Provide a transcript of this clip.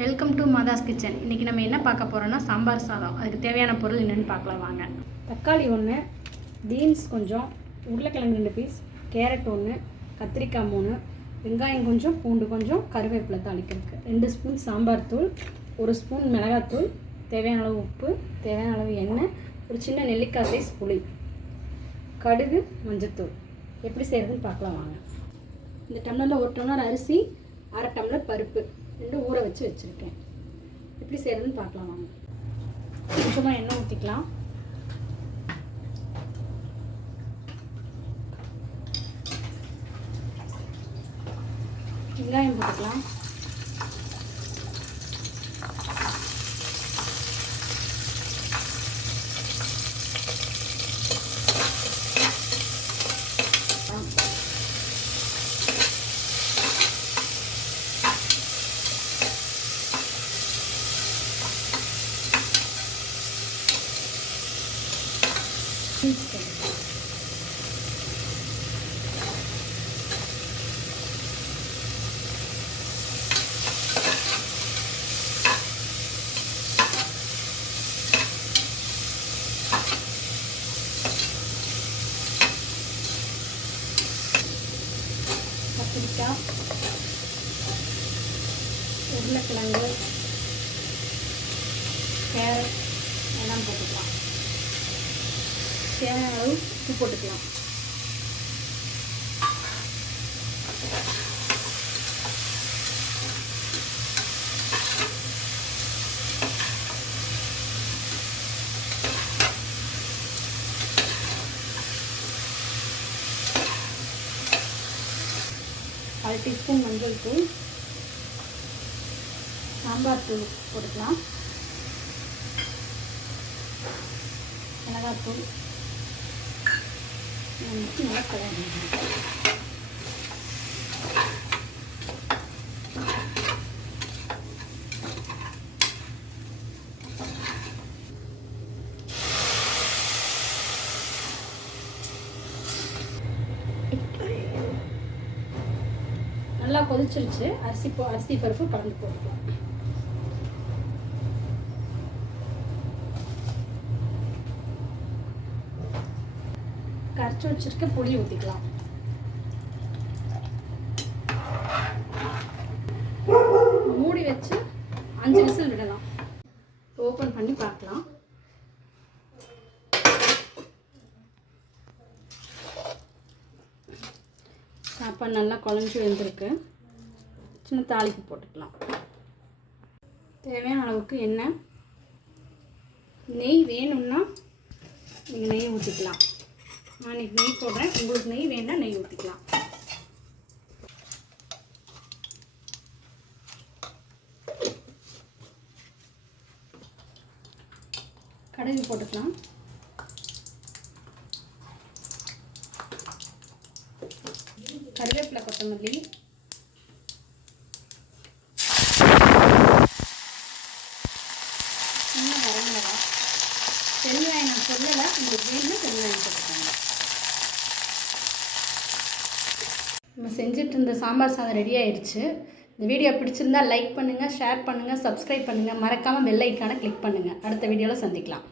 Welcome to மாதாஸ் kitchen. இன்றைக்கி நம்ம என்ன பார்க்க போகிறோன்னா சாம்பார் சாதம். அதுக்கு தேவையான பொருள் என்னென்னு பார்க்கலாம் வாங்க. தக்காளி 1, பீன்ஸ் கொஞ்சம், உருளைக்கிழங்கு 2 பீஸ், கேரட் 1, கத்திரிக்காய் 3, வெங்காயம் கொஞ்சம், பூண்டு கொஞ்சம், கருவேப்பிலை தாளிக்கிறதுக்கு 2 ஸ்பூன் சாம்பார் தூள், 1 ஸ்பூன் மிளகாத்தூள், தேவையான அளவு உப்பு, தேவையான அளவு எண்ணெய், ஒரு சின்ன நெல்லிக்காய் சைஸ் புளி, கடுகு, மஞ்சத்தூள். எப்படி செய்கிறதுன்னு பார்க்கலாம் வாங்க. இந்த டம்ளரில் 1 டம்ளர் அரிசி, 1/2 டம்ளர் பருப்பு 2 ஊற வச்சு வச்சுருக்கேன். எப்படி செய்கிறதுன்னு பார்க்கலாம் வாங்க. கொஞ்சமாக எண்ணெய் ஊற்றிக்கலாம். வெங்காயம் போட்டுக்கலாம். கத்திரிக்காய், உருளைக்கிழங்கு, கேரட் எல்லாம் போட்டுக்கலாம். தேவையான அளவு உப்பு போட்டுக்கலாம். அரை டீஸ்பூன் மஞ்சள் தூள், சாம்பார் தூள் போட்டுக்கலாம், மிளகாத்தூள், நல்லா கலந்து நல்லா கொதிச்சிருச்சு. அரிசி பருப்பு கலந்து போட்டுக்கலாம். கரைச்சி வச்சிருக்க புளி ஊற்றிக்கலாம். மூடி வச்சு 5 விசில் விடலாம். ஓப்பன் பண்ணி பார்க்கலாம். சாப்பாடு நல்லா குழஞ்சி வெந்திருக்கு. சின்ன தாளிப்பு போட்டுக்கலாம். தேவையான அளவுக்கு எண்ணெய், நெய் வேணும்னா நீங்கள் நெய் ஊற்றிக்கலாம். நான் இன்றைக்கி நெய் போடுறேன். உங்களுக்கு நெய் வேண்டாம் நெய் ஊற்றிக்கலாம். கடுகு போட்டுக்கலாம். கருவேப்பிலை, கொத்தமல்லி, சின்ன வரமிளகாய், பெருங்காயம் நான் சொல்லலை, உங்களுக்கு வேணும்னா பெருங்காயம் போட்டுக்கோங்க. நம்ம செஞ்சுட்டு இருந்த சாம்பார் சாதம் ரெடி ஆயிடுச்சு. இந்த வீடியோ பிடிச்சிருந்தா லைக் பண்ணுங்கள், ஷேர் பண்ணுங்கள், சப்ஸ்கிரைப் பண்ணுங்கள், மறக்காமல் பெல் ஐக்கானை கிளிக் பண்ணுங்கள். அடுத்த வீடியோவில் சந்திக்கலாம்.